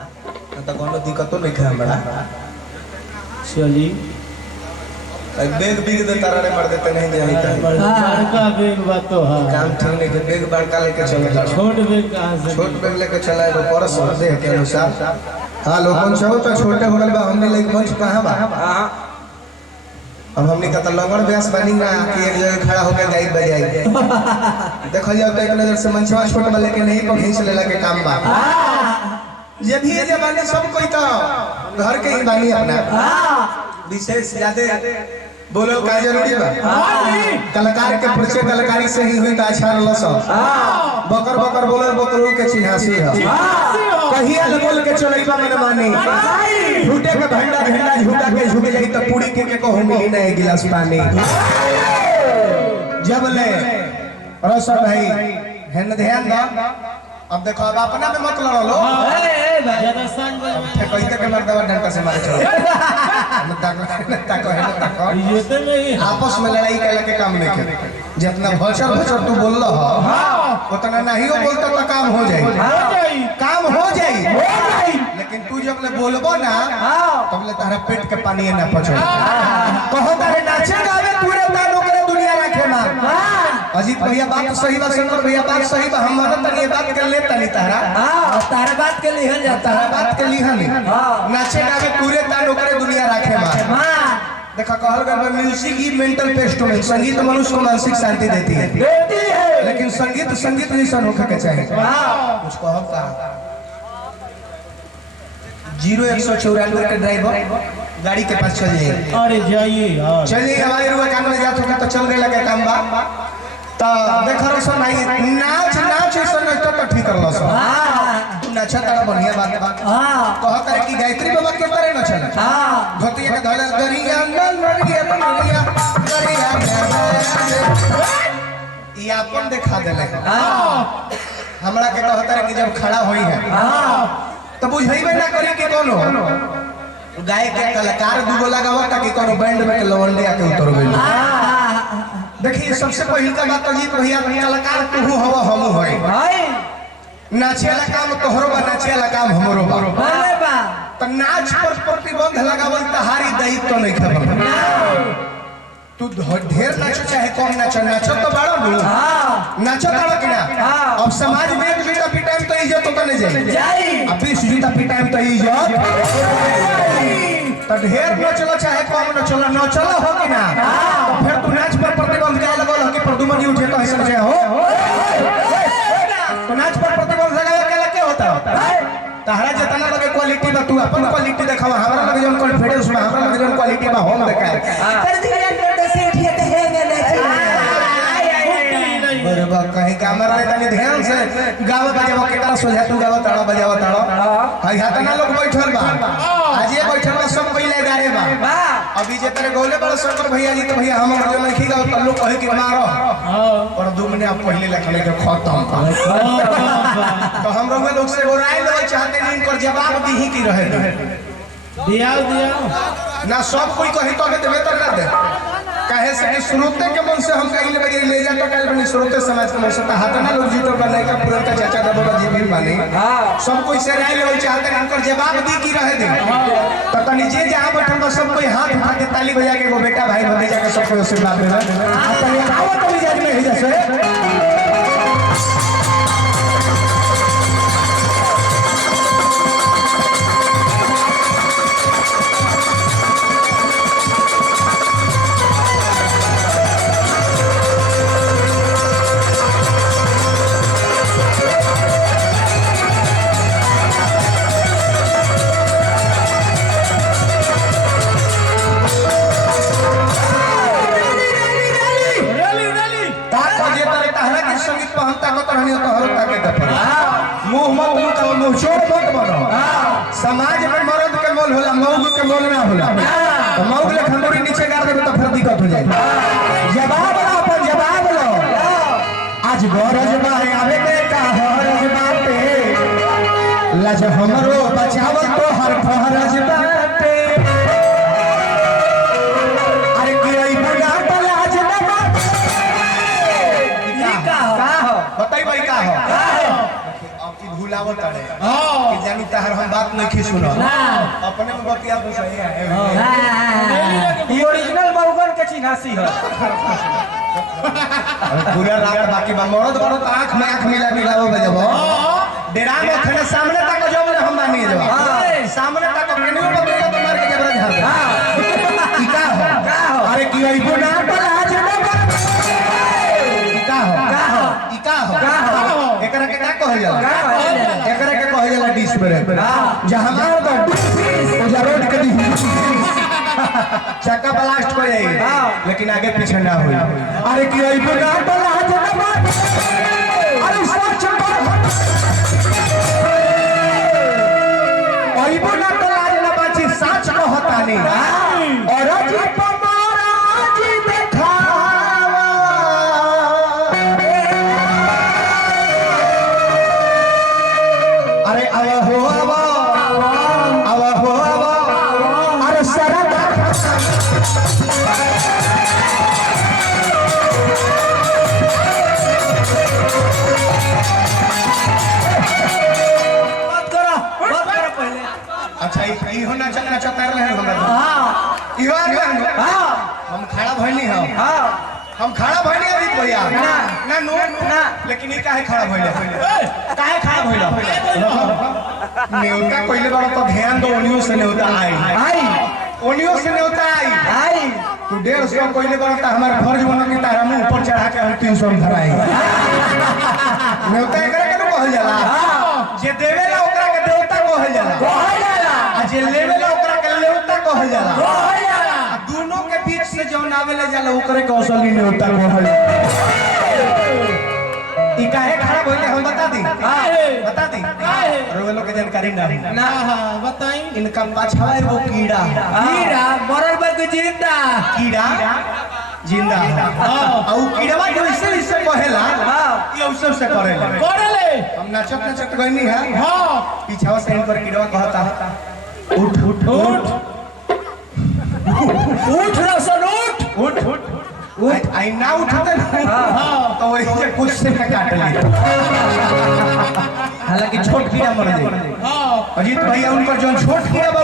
दिक्कत नहीं है हमरा चली बेग बिग दे तारा रे मार देते नहीं जाई बड़का बेग बात तो हां काम ठीक नहीं है बेग बड़का लेके चले छोट बेग कहां से छोट बेग लेके चला है परस दे के अनुसार हां लोगन सब तो छोटे हो गल बा हमने लेके मंच कहां बा हां अब हमने कत लगन व्यास बनी ना कि एक जगह खड़ा होकर गाइड बजाई देखो जाओ तो एक नजर से मंचवा छोट वाले के नहीं को खींच लेला के काम बा ये भी ये जमाने सब कोई तो घर के ही बानी अपना विशेष ज्यादा बोलो का जरूरी बा कलाकार के परिचय कलाकारी से ही हुई तो अच्छा रहल सब बकर बकर बोले बकरू के चिन्हासी है कहिया बोल के चलैबा मन मानी झूठे के भंडा झंडा झूठा के झुक जाई तो पूरी के कहूं मिली नहीं गिलास पानी जब ले रसर भाई हेन ध्यान दा अब देखो अब अपना में मत लड़ो लो ज्यादा संग कहते के मर्दवा डंडा से मारे चलो इज्जत में ही आपस में लड़ाई करे के काम नहीं करे जितना भचर भचर तू बोल रहा उतना नहीं हो बोलता तो काम हो जाए काम हो जाए लेकिन तू जब ले बोलबो ना तब ले तारा पेट के पानी ना पचो कहो तारे नाचे गावे पूरे दानो करे दुनिया रखे ना अजीत भैया बात सही बा शंकर भैया बात सही बा हम मदद तनी बात कर ले तनी तारा तारा बात के लिए जाता तारा बात के लिए हम नाचे गावे पूरे दानो करे दुनिया रखे मां देखा कहल गया म्यूजिक ही मेंटल पेस्ट में संगीत मनुष्य को मानसिक शांति देती है लेकिन संगीत संगीत जैसा होकर के चाहिए उसको हम कहा 0194 के ड्राइवर गाड़ी के पास चल जाइए अरे जाइए यार चलिए हमारे रुआ काम में जात होगा तो चल गए लगे काम बा तो देखो रसो नहीं नाच नाच ऐसा नहीं तो ठीक कर लो सो नाचा तारा बढ़िया बात हां कह करे कि गायत्री बाबा के तरह न चले हां धोतिया के धोला दरिया नरिया नरिया ये अपन दिखा देले हां हमरा के कहत रहे कि जब खड़ा होई है हां तो बुझाइबे ना करे के कोनो गाय के कलाकार दुगो लगावता कि कोनो बैंड में लवंडिया के उतर गइल देखिए सबसे पहिल का बात अजीत भैया कलाकार तू हवा हम होई भाई नाचे वाला काम तोहरो बा नाचे वाला काम हमरो बा बोले बा तो नाच पर प्रतिबंध लगावल तहारी दायित्व नहीं खबर तू ढेर नाचो चाहे कम नाचो नाचो तो बड़ा नु हां नाचो ताड़ा कि ना अब समाज में एक जूता पिटाइम तो इज्जत तो नहीं जाई अब 20 जूता पिटाइम तो इज्जत तो ढेर नाचलो चाहे कम नाचलो नाचलो हो कि ना तो फिर तू नाच पर प्रतिबंध क्या लगल हो कि प्रदुमन उठे तो ऐसा से हो तो नाच पर प्रतिबंध लगावे के लगे होता तहरा जितना लगे क्वालिटी बा तू अपन क्वालिटी दिखावा हमरा लगे जन कॉन्फिडेंस में हमरा लगे जन क्वालिटी बा हम दिखाए कर दिया नोट से उठिए तो हेंगे नहीं अरे बा कहीं कैमरा में तनी ध्यान से गाव बजावा केकरा सोझा तू गाव ताड़ा बजावा ताड़ा हाय हातना लोग बैठल बा आज ये बैठल बा सब पहले गारे बा अभी जे तेरे गोले बड़ शंकर भैया जी तो भैया हम जो नहीं गाओ तो लोग कहे कि मारो और 2 महीने आप पहले लिखने के खत्म तो हम लोग से गोराई लेवे चाहते नहीं इनकर जवाब दी ही की रहे दिया ना सब कोई कही तो देबे तो ना दे कहे से कि श्रोते के मन से हम कहीं लगे ले जा तो कल बनी श्रोते समाज के मन से हाथना लोग जीतो बनाए का पुरन का चाचा दादा जी भी माने सब कोई से राय लेवे चाहते इनकर जवाब दी की रहे दे तो तनी जे जहां बैठल बा सब कोई हाथ उठा के ताली बजा के वो बेटा भाई भतीजा के सब कोई आशीर्वाद देवे आप तनी आओ तो मिजाज में ही जैसे समाज में मर्द के मोल होला मौग के मोल ना होला तो मौग ले खंडूरी नीचे गाड़ देबे तो फिर दिक्कत हो जाए जवाब लो अपन जवाब लो आज गरज बारे आवे के का हरज बाटे लज हमरो बचावत तो हर फहरज बाटे अरे गिरई बगा लाज न बाटे का हो बताई भाई का हो अब की भूलावत अरे कि जानी तहर हम बात नहीं खी सुनो अपने में बतिया तो सही है ये ओरिजिनल मौगन के चिन्हासी है पूरा रात बाकी बा मरद बड़ो आंख में आंख मिला मिलाओ बजबो डेरा में खड़े सामने तक जो बोले हम मानी जब सामने तक कनियो बबेगा तो मार के जबरा झाड़ ई का हो अरे की आई गुना लाज न ई का हो एकरा के का कहल जाला एकरा के कहल जाला डिश पर जहां मार दो ओ जा रोड के दी चक्का ब्लास्ट हो जाएगी लेकिन आगे पीछे ना हुई अरे की आई गुना लाज न अरे सच अइबो ना तो लाज ना बाची सच कहतानी और जी पमारा जी देखावा अरे आवा हो अरे सरदा अच्छा ई हो नाच तार रहे हमरा इहो हां हम खड़ा भइनी हम खड़ा भइनी अभी भैया ना नो ना लेकिन ई काहे खड़ा भइले काहे खड़ा भइले नेउता पहले बार तो ध्यान दो ओनियो से नेउता आई ओनियो से नेउता आई तू 150 पहले बार त हमार फर्ज बन के तारा मुंह ऊपर चढ़ा के हम 300 में धराई नेउता एकरा के कहल जाला जे देवेला ओकरा के देवता कहल जाला जे लेवेला ओकरा के लेवता कहल जाला दोनों के बीच से जौन आवेला जाला ओकरे के असली नेवता कहल ई काहे खराब होइले हम बता दी रोवेलो के जानकारी ना बताई इनका पाछवा एगो कीड़ा मरल बा के जिंदा कीड़ा जिंदा औ कीड़वा जो इससे कहेला ये औसर से करेला हम नाचत गइनी है पीछवा से इनकर कीड़वा कहता उठ रसन उठ आई ना उठते तो वही से कुछ से काट ली हालांकि छोट कीड़ा मर जाए अजीत भैया उनकर जो छोट कीड़ा बा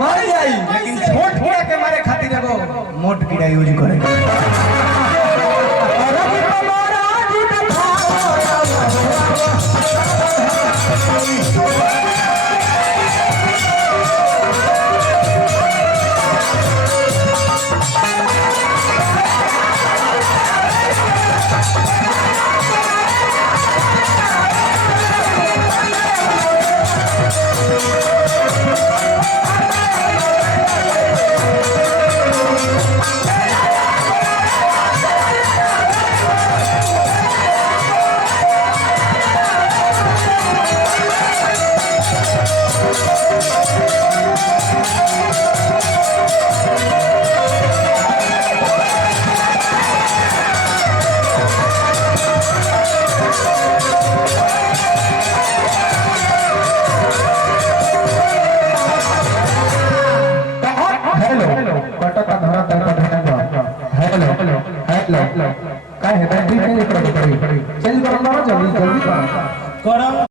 मर जाए लेकिन छोट कीड़ा के मारे खातिर एगो मोट कीड़ा यूज करे